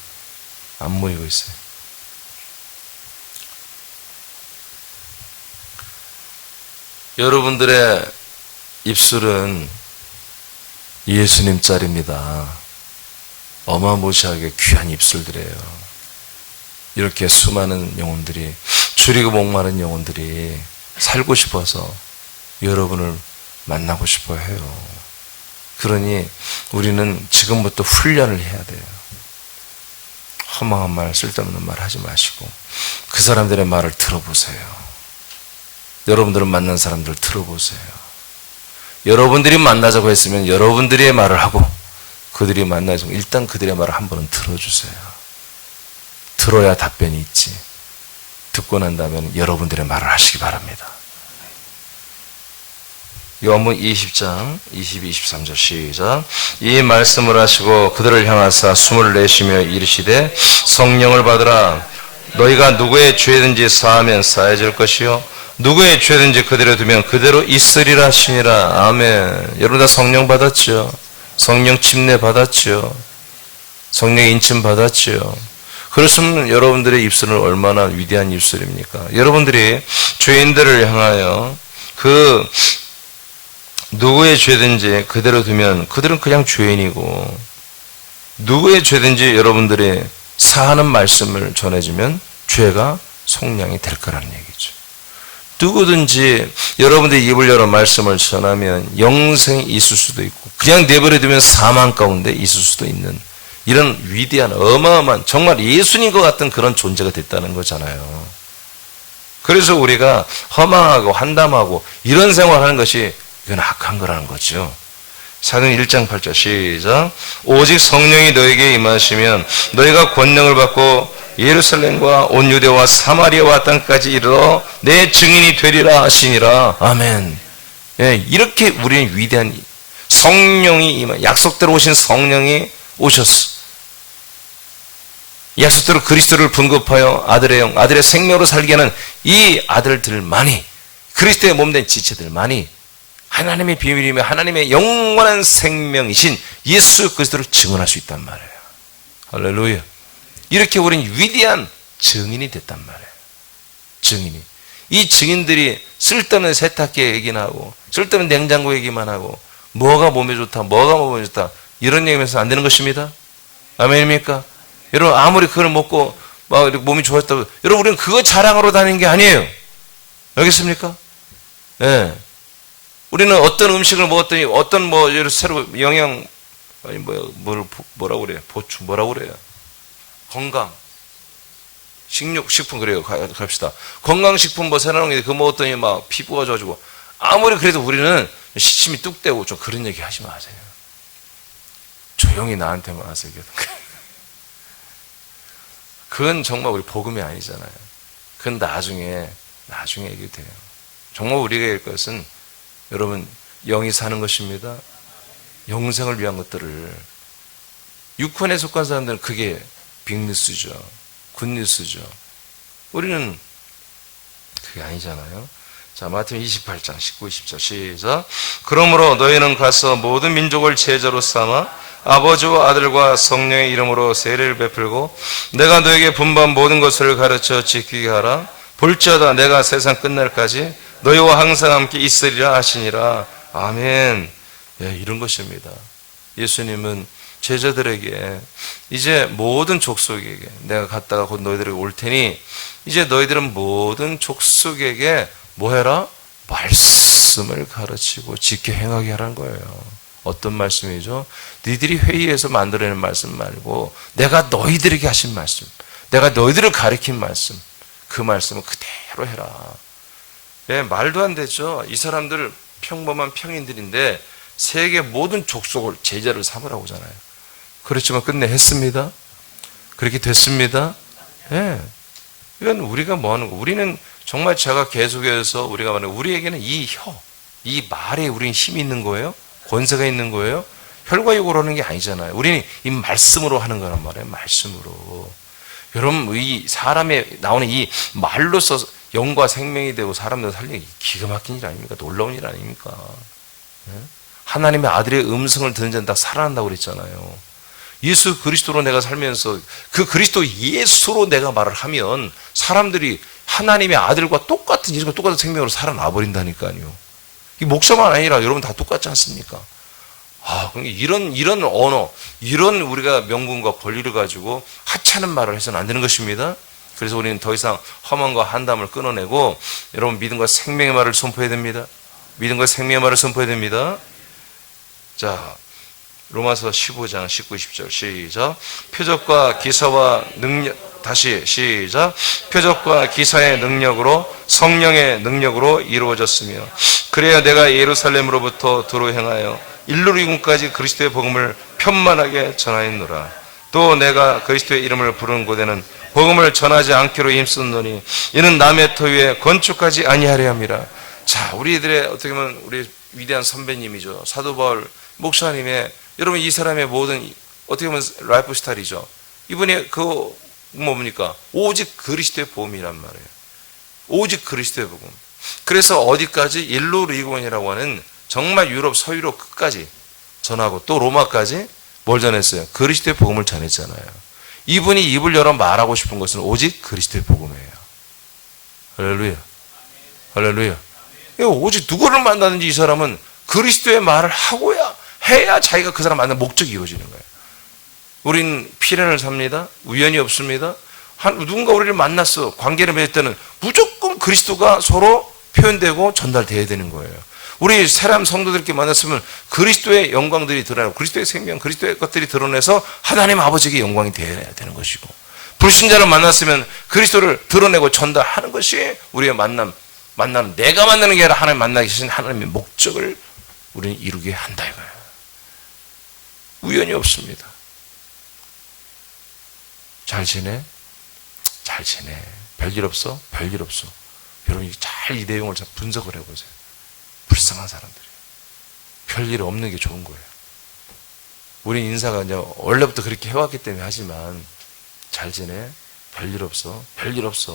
안 모이고 있어요. 여러분들의 입술은 예수님 짤입니다. 어마무시하게 귀한 입술들이에요. 이렇게 수많은 영혼들이, 줄이고 목마른 영혼들이 살고 싶어서 여러분을 만나고 싶어 해요. 그러니 우리는 지금부터 훈련을 해야 돼요. 허망한 말, 쓸데없는 말 하지 마시고 그 사람들의 말을 들어보세요. 여러분들은 만난 사람들을 들어보세요. 여러분들이 만나자고 했으면 여러분들의 말을 하고, 그들이 만나자고 일단 그들의 말을 한 번은 들어주세요. 들어야 답변이 있지. 듣고 난 다음에 여러분들의 말을 하시기 바랍니다. 요한복음 20장 22, 23절 시작. 이 말씀을 하시고 그들을 향하사 숨을 내쉬며 이르시되 성령을 받으라. 너희가 누구의 죄든지 사하면 사해질 것이요 누구의 죄든지 그대로 두면 그대로 있으리라 하시니라. 아멘. 여러분 다 성령 받았죠? 성령 침례 받았죠? 성령 인침 받았죠? 그렇으면 여러분들의 입술은 얼마나 위대한 입술입니까? 여러분들이 죄인들을 향하여 그 누구의 죄든지 그대로 두면 그들은 그냥 죄인이고, 누구의 죄든지 여러분들이 사하는 말씀을 전해주면 죄가 속량이 될 거라는 얘기죠. 누구든지 여러분들이 입을 열어 말씀을 전하면 영생이 있을 수도 있고, 그냥 내버려두면 사망 가운데 있을 수도 있는 이런 위대한 어마어마한 정말 예수님과 같은 그런 존재가 됐다는 거잖아요. 그래서 우리가 허망하고 한담하고 이런 생활하는 것이 이건 악한 거라는 거죠. 사도행 1장 8절 시작. 오직 성령이 너에게 임하시면 너희가 권능을 받고 예루살렘과 온 유대와 사마리아와 땅까지 이르러 내 증인이 되리라 하시니라. 아멘. 예, 이렇게 우리는 위대한 성령이 임하, 약속대로 오신 성령이 오셨어. 약속대로 그리스도를 분급하여 아들의 영, 아들의 생명으로 살게 하는 이 아들들만이, 그리스도의 몸된 지체들만이 하나님의 비밀이며 하나님의 영원한 생명이신 예수 그리스도를 증언할 수 있단 말이에요. 할렐루야. 이렇게 우리는 위대한 증인이 됐단 말이에요. 증인이. 이 증인들이 쓸데없는 세탁기 얘기나 하고 쓸데없는 냉장고 얘기만 하고 뭐가 몸에 좋다, 뭐가 몸에 좋다 이런 얘기하면서 안 되는 것입니다. 아멘입니까? 여러분 아무리 그걸 먹고 막 몸이 좋았다고, 여러분 우리는 그거 자랑하러 다니는 게 아니에요. 알겠습니까? 예. 네. 우리는 어떤 음식을 먹었더니 어떤 뭐 새로 영양 아니 뭐라고 그래요? 보충 뭐라고 그래요? 건강 식품 그래요. 갑시다. 건강식품 뭐 새로 나온 게 그거 먹었더니 막 피부가 좋아지고, 아무리 그래도 우리는 시침이 뚝 떼고 좀 그런 얘기 하지 마세요. 조용히 나한테만 하세요. 그건 정말 우리 복음이 아니잖아요. 그건 나중에 얘기 돼요. 정말 우리가 할 것은 여러분 영이 사는 것입니다. 영생을 위한 것들을. 육혼에 속한 사람들은 그게 빅뉴스죠. 굿뉴스죠. 우리는 그게 아니잖아요. 자, 마태복음 28장 19, 20절 시작. 그러므로 너희는 가서 모든 민족을 제자로 삼아 아버지와 아들과 성령의 이름으로 세례를 베풀고 내가 너에게 분부한 모든 것을 가르쳐 지키게 하라. 볼지어다 내가 세상 끝날까지 너희와 항상 함께 있으리라 하시니라. 아멘. 예, 이런 것입니다. 예수님은 제자들에게 이제 모든 족속에게 내가 갔다가 곧 너희들에게 올 테니 이제 너희들은 모든 족속에게 뭐 해라? 말씀을 가르치고 지켜 행하게 하라는 거예요. 어떤 말씀이죠? 너희들이 회의에서 만들어낸 말씀 말고 내가 너희들에게 하신 말씀, 내가 너희들을 가르친 말씀, 그 말씀을 그대로 해라. 예, 말도 안 되죠. 이 사람들 평범한 평인들인데 세계 모든 족속을 제자를 삼으라고 하잖아요. 그렇지만 끝내 했습니다. 그렇게 됐습니다. 예. 이건 우리가 뭐 하는 거? 우리는 정말 제가 계속해서 우리가 말하는 우리에게는 이 이 말에 우리는 힘이 있는 거예요. 권세가 있는 거예요. 혈과 육으로 하는 게 아니잖아요. 우리는 이 말씀으로 하는 거란 말이에요. 말씀으로. 여러분 이 사람에 나오는 이 말로서 영과 생명이 되고 사람들 살리는 기가 막힌 일 아닙니까? 놀라운 일 아닙니까? 예? 하나님의 아들의 음성을 듣는 자는 다 살아난다고 그랬잖아요. 예수 그리스도로 내가 살면서 그 그리스도 예수로 내가 말을 하면 사람들이 하나님의 아들과 똑같은 이름과 똑같은 생명으로 살아나 버린다니까요. 이 목사만 아니라 여러분 다 똑같지 않습니까? 이런 언어, 이런 우리가 명분과 권리를 가지고 하찮은 말을 해서는 안 되는 것입니다. 그래서 우리는 더 이상 험함과 한담을 끊어내고 여러분 믿음과 생명의 말을 선포해야 됩니다. 믿음과 생명의 말을 선포해야 됩니다. 자, 로마서 15장 19, 20절 시작. 표적과 기사와 능력, 다시 시작. 표적과 기사의 능력으로 성령의 능력으로 이루어졌으며 그래야 내가 예루살렘으로부터 도로 행하여 일루리군까지 그리스도의 복음을 편만하게 전하였노라. 또 내가 그리스도의 이름을 부르는 곳에는 복음을 전하지 않기로 힘썼노니 이는 남의 터 위에 건축하지 아니하려 함이라. 자, 우리들의 어떻게 보면 우리 위대한 선배님이죠. 사도 바울 목사님의, 여러분 이 사람의 모든 어떻게 보면 라이프 스타일이죠. 이분이 그 뭡니까? 오직 그리스도의 복음이란 말이에요. 오직 그리스도의 복음. 그래서 어디까지? 일루리곤이라고 하는 정말 유럽 서유럽 끝까지 전하고 또 로마까지 뭘 전했어요? 그리스도의 복음을 전했잖아요. 이분이 입을 열어 말하고 싶은 것은 오직 그리스도의 복음이에요. 할렐루야. 할렐루야. 오직 누구를 만나든지 이 사람은 그리스도의 말을 하고야 해야 자기가 그 사람 만나는 목적이 이루어지는 거예요. 우린 필연을 삽니다. 우연이 없습니다. 누군가 우리를 만났어. 관계를 맺을 때는 무조건 그리스도가 서로 표현되고 전달돼야 되는 거예요. 우리 사람 성도들끼리 만났으면 그리스도의 영광들이 드러나고 그리스도의 생명, 그리스도의 것들이 드러내서 하나님 아버지에게 영광이 되어야 되는 것이고, 불신자를 만났으면 그리스도를 드러내고 전달하는 것이 우리의 만나는 내가 만나는 게 아니라 하나님 만나기 계신 하나님의 목적을 우리는 이루게 한다 이거예요. 우연이 없습니다. 잘 지내? 잘 지내. 별일 없어? 별일 없어. 여러분 잘 이 내용을 잘 분석을 해보세요. 불쌍한 사람들이에요. 별일 없는 게 좋은 거예요. 우리 인사가 이제 원래부터 그렇게 해왔기 때문에 하지만 잘 지내? 별일 없어? 별일 없어.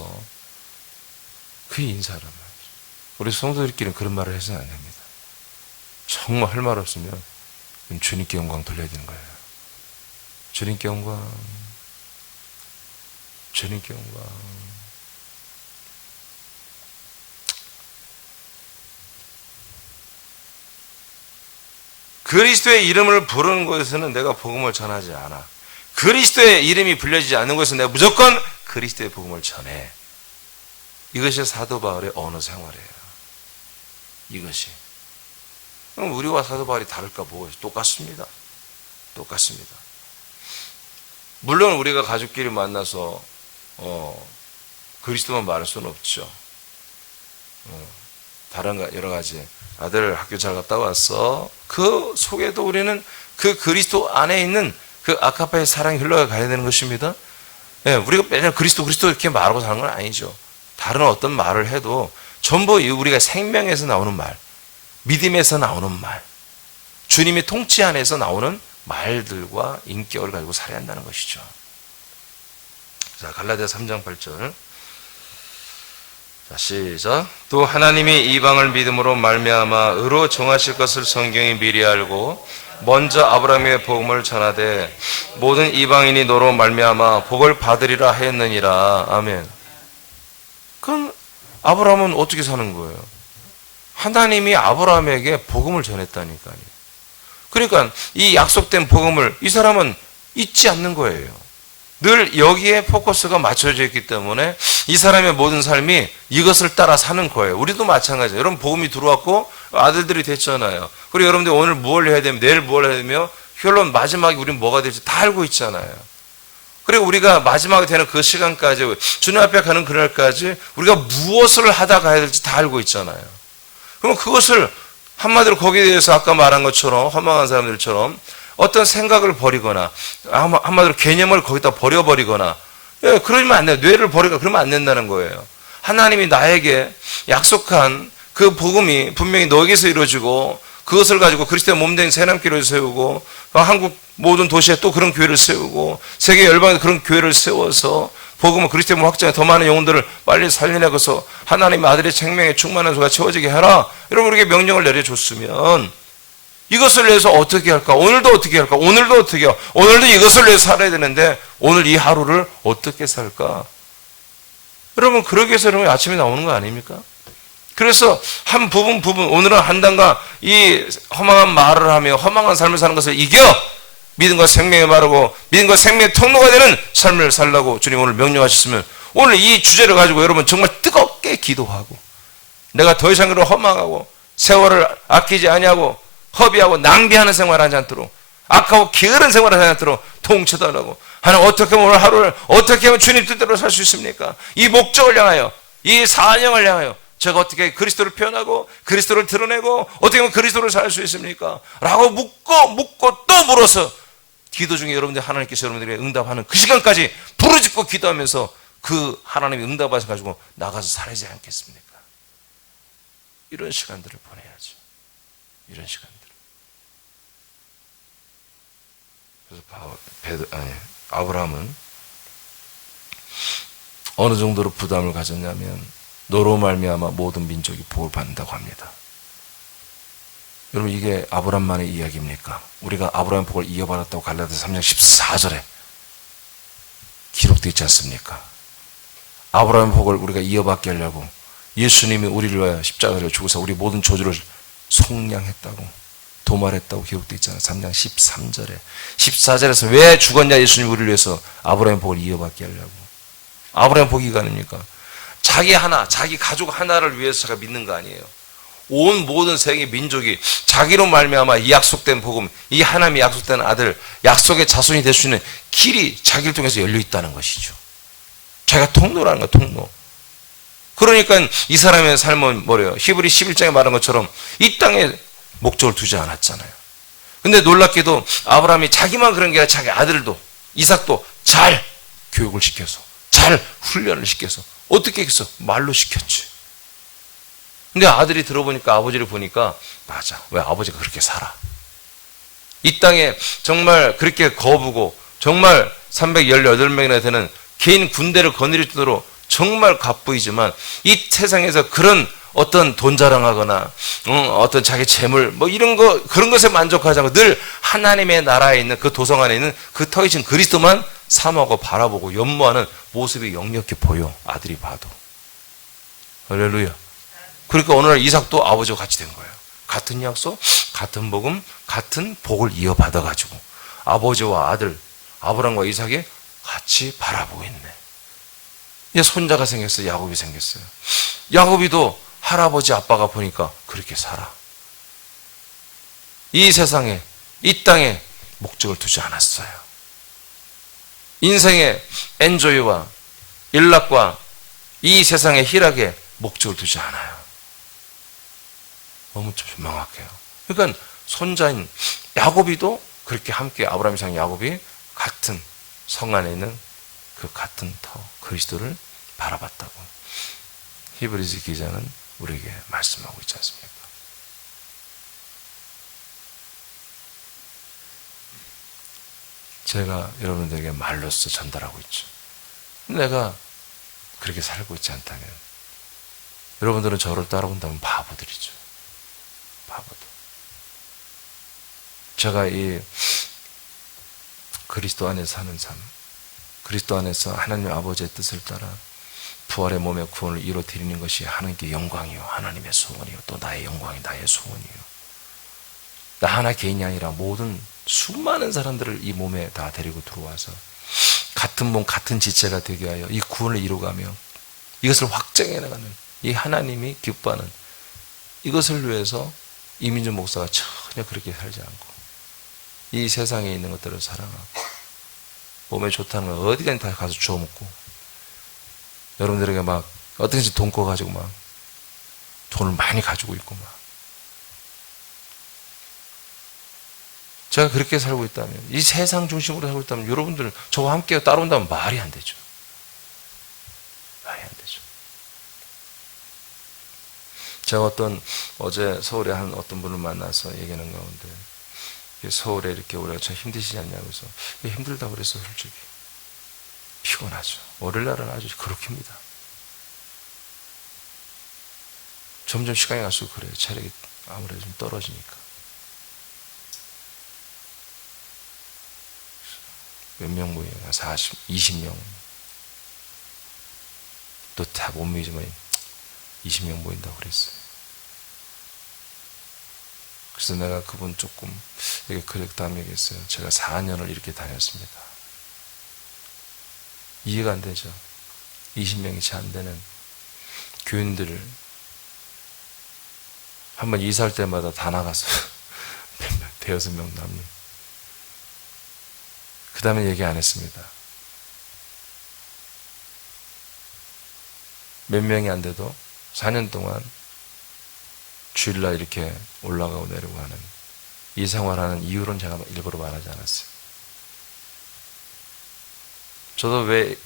그게 인사란 말이죠. 우리 성도들끼리는 그런 말을 해서는 안 됩니다. 정말 할 말 없으면 주님께 영광 돌려야 되는 거예요. 주님께 영광, 주님께 영광. 그리스도의 이름을 부르는 곳에서는 내가 복음을 전하지 않아. 그리스도의 이름이 불려지지 않는 곳에서 내가 무조건 그리스도의 복음을 전해. 이것이 사도 바울의 언어 생활이에요. 이것이. 그럼 우리와 사도 바울이 다를까 뭐가 있어요? 똑같습니다. 똑같습니다. 물론 우리가 가족끼리 만나서 그리스도만 말할 수는 없죠. 다른 여러 가지. 아들 학교 잘 갔다 왔어. 그 속에도 우리는 그 그리스도 안에 있는 그 아카파의 사랑이 흘러가야 되는 것입니다. 예, 우리가 매일 그리스도 이렇게 말하고 사는 건 아니죠. 다른 어떤 말을 해도 전부 우리가 생명에서 나오는 말, 믿음에서 나오는 말, 주님의 통치 안에서 나오는 말들과 인격을 가지고 살아야 한다는 것이죠. 자, 갈라디아 3장 8절. 자, 시작. 또 하나님이 이방을 믿음으로 말미암아 의로 정하실 것을 성경이 미리 알고 먼저 아브라함의 복음을 전하되 모든 이방인이 너로 말미암아 복을 받으리라 하였느니라. 아멘. 그럼 아브라함은 어떻게 사는 거예요? 하나님이 아브라함에게 복음을 전했다니까요. 그러니까 이 약속된 복음을 이 사람은 잊지 않는 거예요. 늘 여기에 포커스가 맞춰져 있기 때문에 이 사람의 모든 삶이 이것을 따라 사는 거예요. 우리도 마찬가지예요. 여러분 복음이 들어왔고 아들들이 됐잖아요. 그리고 여러분들 오늘 무엇을 해야 되며 내일 무엇을 해야 되며 결론 마지막에 우리는 뭐가 될지 다 알고 있잖아요. 그리고 우리가 마지막에 되는 그 시간까지 주님 앞에 가는 그날까지 우리가 무엇을 하다 가야 될지 다 알고 있잖아요. 그럼 그것을 한마디로 거기에 대해서 아까 말한 것처럼 허망한 사람들처럼 어떤 생각을 버리거나 한마디로 개념을 거기다 버려버리거나 그러면 안 돼요. 뇌를 버리거나 그러면 안 된다는 거예요. 하나님이 나에게 약속한 그 복음이 분명히 너에게서 이루어지고 그것을 가지고 그리스도의 몸된 새남교회를 세우고 한국 모든 도시에 또 그런 교회를 세우고 세계 열방에 그런 교회를 세워서 복음은 그리스도의 몸 확장에 더 많은 영혼들을 빨리 살려내고서 하나님의 아들의 생명에 충만한 소가 채워지게 해라. 여러분 우리에게 명령을 내려줬으면 이것을 위해서 어떻게 할까? 오늘도 어떻게 할까? 오늘도 어떻게 할까? 오늘도 이것을 위해서 살아야 되는데 오늘 이 하루를 어떻게 살까? 여러분, 그러기 위해서 여러분 아침에 나오는 거 아닙니까? 그래서 한 부분, 오늘은 한단과 이 허망한 말을 하며 허망한 삶을 사는 것을 이겨 믿음과 생명에 바르고 믿음과 생명의 통로가 되는 삶을 살라고 주님 오늘 명령하셨으면, 오늘 이 주제를 가지고 여러분 정말 뜨겁게 기도하고, 내가 더 이상 그런 허망하고 세월을 아끼지 아니하고 허비하고 낭비하는 생활을 하지 않도록, 아까워 게으른 생활을 하지 않도록 통치달라고. 하나님, 어떻게 하면 오늘 하루를 어떻게 하면 주님 뜻대로 살 수 있습니까? 이 목적을 향하여, 이 사명을 향하여 제가 어떻게 그리스도를 표현하고 그리스도를 드러내고 어떻게 하면 그리스도를 살 수 있습니까? 라고 묻고 또 물어서 기도 중에 여러분들, 하나님께서 여러분들에게 응답하는 그 시간까지 부르짖고 기도하면서 그 하나님이 응답하셔 가지고 나가서 살아야지 않겠습니까? 이런 시간들을 보내야죠. 이런 시간들. 그래서 아브라함은 어느 정도로 부담을 가졌냐면, 너로 말미암아 모든 민족이 복을 받는다고 합니다. 여러분, 이게 아브라함만의 이야기입니까? 우리가 아브라함의 복을 이어받았다고 갈라디아서 3장 14절에 기록되어 있지 않습니까? 아브라함의 복을 우리가 이어받게 하려고 예수님이 우리를 위하여 십자가를 죽으사 우리 모든 저주를 속량했다고, 도말했다고 기록되어 있잖아요. 3장 13절에. 14절에서 왜 죽었냐? 예수님이 우리를 위해서 아브라함의 복을 이어받게 하려고. 아브라함의 복이 아닙니까? 자기 하나, 자기 가족 하나를 위해서 제가 믿는 거 아니에요. 온 모든 세계 민족이 자기로 말미암아 이 약속된 복음, 이 하나님이 약속된 아들, 약속의 자손이 될 수 있는 길이 자기를 통해서 열려 있다는 것이죠. 자기가 통로라는 거야, 통로. 그러니까 이 사람의 삶은 뭐래요? 히브리 11장에 말한 것처럼 이 땅에 목적을 두지 않았잖아요. 근데 놀랍게도 아브라함이 자기만 그런 게 아니라 자기 아들도, 이삭도 잘 교육을 시켜서, 잘 훈련을 시켜서, 어떻게 했어? 말로 시켰지. 근데 아들이 들어보니까, 아버지를 보니까, 맞아, 왜 아버지가 그렇게 살아? 이 땅에 정말 그렇게 거부고 정말 318명이나 되는 개인 군대를 거느릴 정도로 정말 갑부이지만, 이 세상에서 그런 어떤 돈 자랑하거나 어떤 자기 재물 뭐 이런 거, 그런 것에 만족하지 않고 늘 하나님의 나라에 있는 그 도성 안에 있는 그 터이신 그리스도만 사모하고 바라보고 연모하는 모습이 역력히 보여, 아들이 봐도. 할렐루야. 그러니까 오늘 이삭도 아버지와 같이 된 거예요. 같은 약속, 같은 복음, 같은 복을 이어받아 가지고 아버지와 아들 아브람과 이삭이 같이 바라보고 있네. 이제 손자가 생겼어요. 야곱이 생겼어요. 야곱이도 할아버지 아빠가 보니까 그렇게 살아. 이 세상에, 이 땅에 목적을 두지 않았어요. 인생의 엔조이와 일락과 이 세상의 희락에 목적을 두지 않아요. 너무 좀 명확해요. 그러니까 손자인 야곱이도 그렇게 함께, 아브라함, 이삭, 야곱이 같은 성 안에 있는 그 같은 터 그리스도를 바라봤다고 히브리서 기자는 우리에게 말씀하고 있지 않습니까? 제가 여러분들에게 말로써 전달하고 있죠. 내가 그렇게 살고 있지 않다면 여러분들은 저를 따라온다면 바보들이죠. 바보들. 제가 이 그리스도 안에 사는 삶, 그리스도 안에서 하나님 아버지의 뜻을 따라 부활의 몸의 구원을 이루어드리는 것이 하나님께 영광이요, 하나님의 소원이요, 또 나의 영광이 나의 소원이요. 나 하나 개인이 아니라 모든 수많은 사람들을 이 몸에 다 데리고 들어와서 같은 몸, 같은 지체가 되게 하여 이 구원을 이루어가며 이것을 확증해 나가는 이 하나님이 기뻐하는 이것을 위해서 이민주 목사가 전혀 그렇게 살지 않고 이 세상에 있는 것들을 사랑하고 몸에 좋다는 걸 어디까지 다 가서 주워 먹고 여러분들에게 막 어떻게든지 돈 꿔가지고 막 돈을 많이 가지고 있고 막 제가 그렇게 살고 있다면, 이 세상 중심으로 살고 있다면 여러분들 저와 함께 따라온다면 말이 안 되죠. 말이 안 되죠. 제가 어제 서울에 한 어떤 분을 만나서 얘기하는 가운데 서울에 이렇게 우리가 참 힘드시지 않냐고 해서 힘들다고 그랬어. 솔직히 피곤하죠. 월요일날은 아주 그렇게입니다. 점점 시간이 갈수록 그래요. 체력이 아무래도 좀 떨어지니까. 몇 명 모여요? 40, 20명. 또 다 못 믿으면 20명 모인다고 그랬어요. 그래서 내가 그분 조금 이렇게 그랬다면 얘기했어요. 제가 4년을 이렇게 다녔습니다. 이해가 안 되죠. 20명이 채 안 되는 교인들을 한번 이사할 때마다 다 나갔어요. 대여섯 명 남는. 그 다음에 얘기 안 했습니다. 몇 명이 안 돼도 4년 동안 주일날 이렇게 올라가고 내려고 하는 이 생활하는 이유는 제가 일부러 말하지 않았어요. 저도 왜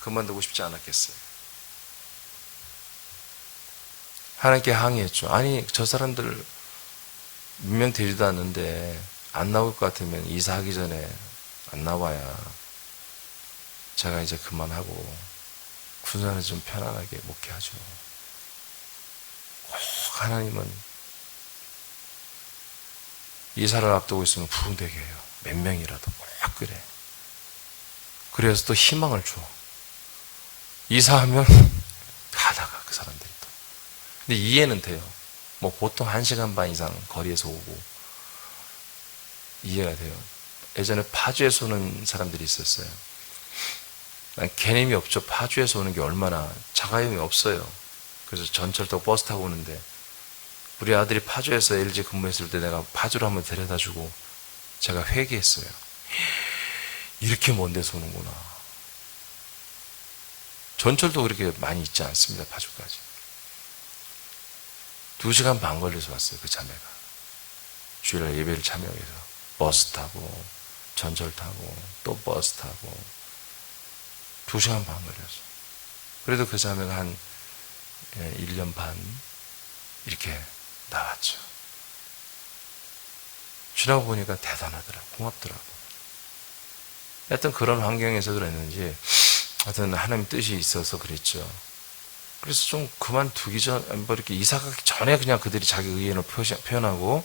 그만두고 싶지 않았겠어요. 하나님께 항의했죠. 아니 저 사람들 몇 명 되지도 않는데 안 나올 것 같으면 이사하기 전에 안 나와야 제가 이제 그만하고 군산에 좀 편안하게 목회하죠. 꼭 하나님은 이사를 앞두고 있으면 부흥되게 해요. 몇 명이라도 꼭 그래. 그래서 또 희망을 줘. 이사하면 가다가 그 사람들이 또. 근데 이해는 돼요. 뭐 보통 1시간 반 이상 거리에서 오고 이해가 돼요. 예전에 파주에서 오는 사람들이 있었어요. 난 개념이 없죠. 파주에서 오는 게 얼마나 자가용이 없어요. 그래서 전철 타고 버스 타고 오는데 우리 아들이 파주에서 LG 근무했을 때 내가 파주로 한번 데려다주고 제가 회개했어요. 이렇게 먼 데서 오는구나. 전철도 그렇게 많이 있지 않습니다. 파주까지. 2시간 반 걸려서 왔어요. 그 자매가. 주일날 예배를 참여해서 버스 타고 전철 타고 또 버스 타고 2시간 반 걸렸어. 그래도 그 자매가 한 1년 반 이렇게 나왔죠. 지나고 보니까 대단하더라고. 고맙더라고. 하여튼 그런 환경에서 그랬는지 하여튼 하나님 뜻이 있어서 그랬죠. 그래서 좀 그만두기 전, 뭐 이렇게 이사 가기 전에 그냥 그들이 자기 의견을 표현하고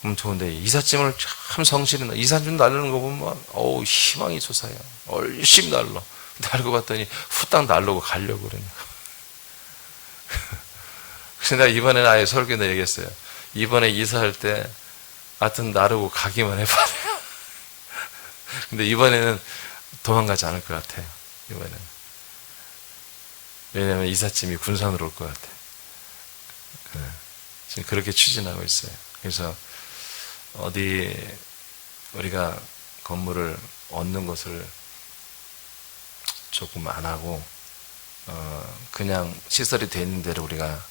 그럼 좋은데 이삿짐을 참 성실히 이삿짐 날르는 거 보면 막 어우 희망이 솟아요. 열심히 날러. 날고 봤더니 후딱 날르고 가려고 그러니까. 그래서 내가 이번에는 아예 설교도 얘기했어요. 이번에 이사할 때 하여튼 나르고 가기만 해봐요. 근데 이번에는 도망가지 않을 것 같아요. 이번에는. 왜냐하면 이삿짐이 군산으로 올 것 같아요. 지금 그렇게 추진하고 있어요. 그래서 어디 우리가 건물을 얻는 것을 조금 안 하고 그냥 시설이 돼 있는 대로 우리가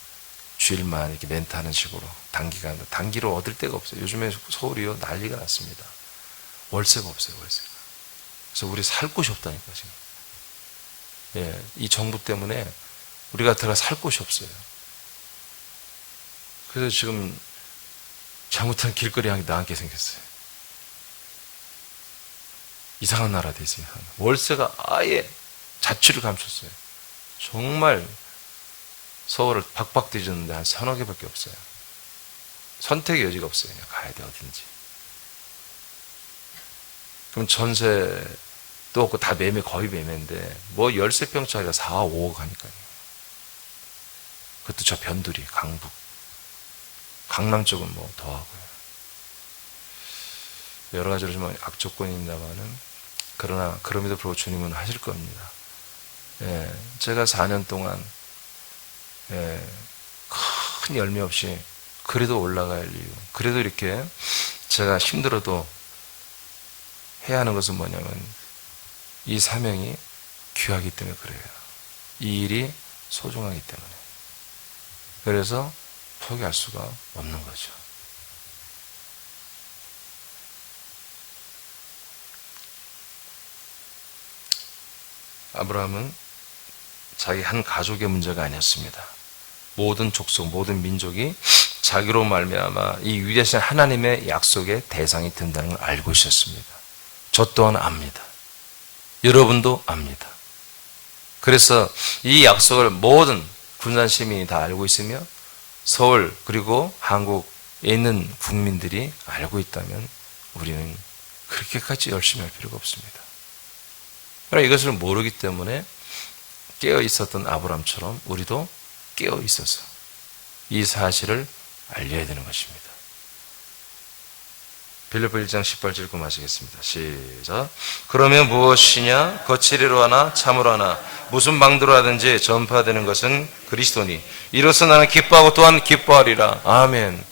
주일만 이렇게 렌트하는 식으로 단기로 얻을 데가 없어요. 요즘에 서울이요 난리가 났습니다. 월세가 없어요. 월세가. 그래서 우리 살 곳이 없다니까 지금. 예, 이 정부 때문에 우리가 들어가 살 곳이 없어요. 그래서 지금 잘못하면 길거리 향이 나앉게 생겼어요. 이상한 나라 됐어요. 월세가 아예 자취를 감췄어요. 정말 서울을 박박 뒤졌는데 한 서너 개밖에 없어요. 선택의 여지가 없어요. 그냥 가야 돼 어딘지. 그럼 전세도 없고 다 매매 거의 매매인데 뭐 열세평짜리가 4, 5억 하니까요. 그것도 저 변두리 강북 강남 쪽은 뭐 더 하고요. 여러 가지로 좀 악조건이 있나봐는 그러나 그럼에도 불구하고 주님은 하실 겁니다. 예, 제가 4년 동안 큰 열매 없이 그래도 올라갈 이유, 그래도 이렇게 제가 힘들어도 해야 하는 것은 뭐냐면 이 사명이 귀하기 때문에 그래요. 이 일이 소중하기 때문에. 그래서 포기할 수가 없는 거죠. 아브라함은 자기 한 가족의 문제가 아니었습니다. 모든 족속, 모든 민족이 자기로 말미암아 이 위대하신 하나님의 약속의 대상이 된다는 걸 알고 있었습니다. 저 또한 압니다. 여러분도 압니다. 그래서 이 약속을 모든 군산 시민이 다 알고 있으며 서울 그리고 한국에 있는 국민들이 알고 있다면 우리는 그렇게까지 열심히 할 필요가 없습니다. 그러나 이것을 모르기 때문에 깨어 있었던 아브라함처럼 우리도 깨어 있어서 이 사실을 알려야 되는 것입니다. 빌립보 1장 18절 읽고 마치겠습니다. 시작. 그러면 무엇이냐? 거칠이로 하나 참으로 하나 무슨 방도로 하든지 전파되는 것은 그리스도니 이로써 나는 기뻐하고 또한 기뻐하리라. 아멘.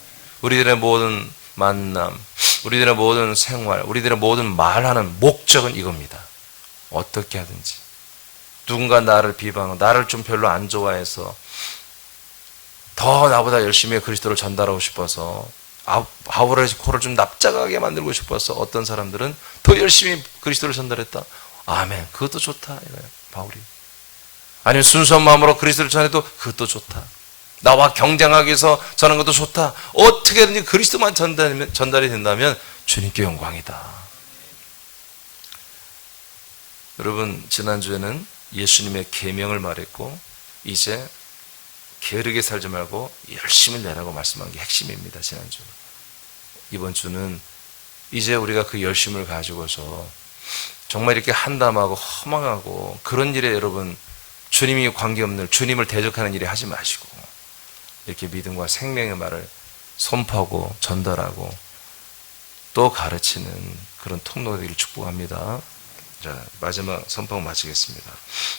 우리들의 모든 만남, 우리들의 모든 생활, 우리들의 모든 말하는 목적은 이겁니다. 어떻게 하든지 누군가 나를 비방하고 나를 좀 별로 안 좋아해서 더 나보다 열심히 그리스도를 전달하고 싶어서 바울의 코를 좀 납작하게 만들고 싶어서 어떤 사람들은 더 열심히 그리스도를 전달했다. 아멘. 그것도 좋다. 이거예요. 바울이. 아니면 순수한 마음으로 그리스도를 전해도 그것도 좋다. 나와 경쟁하기 위해서 전하는 것도 좋다. 어떻게든지 그리스도만 전달이 된다면 주님께 영광이다. 여러분, 지난주에는 예수님의 계명을 말했고 이제 게으르게 살지 말고 열심히 내라고 말씀한 게 핵심입니다. 지난주. 이번 주는 이제 우리가 그 열심을 가지고서 정말 이렇게 한담하고 허망하고 그런 일에 여러분 주님이 관계없는 주님을 대적하는 일에 하지 마시고 이렇게 믿음과 생명의 말을 선포하고 전달하고 또 가르치는 그런 통로가 되기를 축복합니다. 자, 마지막 선포 마치겠습니다.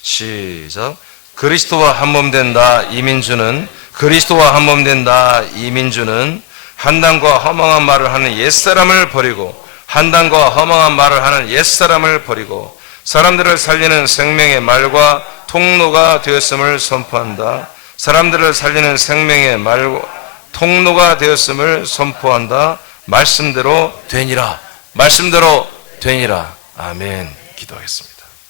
시작. 그리스도와 한몸된 나 이민주는 그리스도와 한몸된 나 이민주는 한단과 허망한 말을 하는 옛사람을 버리고 한단과 허망한 말을 하는 옛사람을 버리고 사람들을 살리는 생명의 말과 통로가 되었음을 선포한다. 사람들을 살리는 생명의 말과 통로가 되었음을 선포한다. 말씀대로 되니라. 말씀대로 되니라. 아멘. 기도하겠습니다.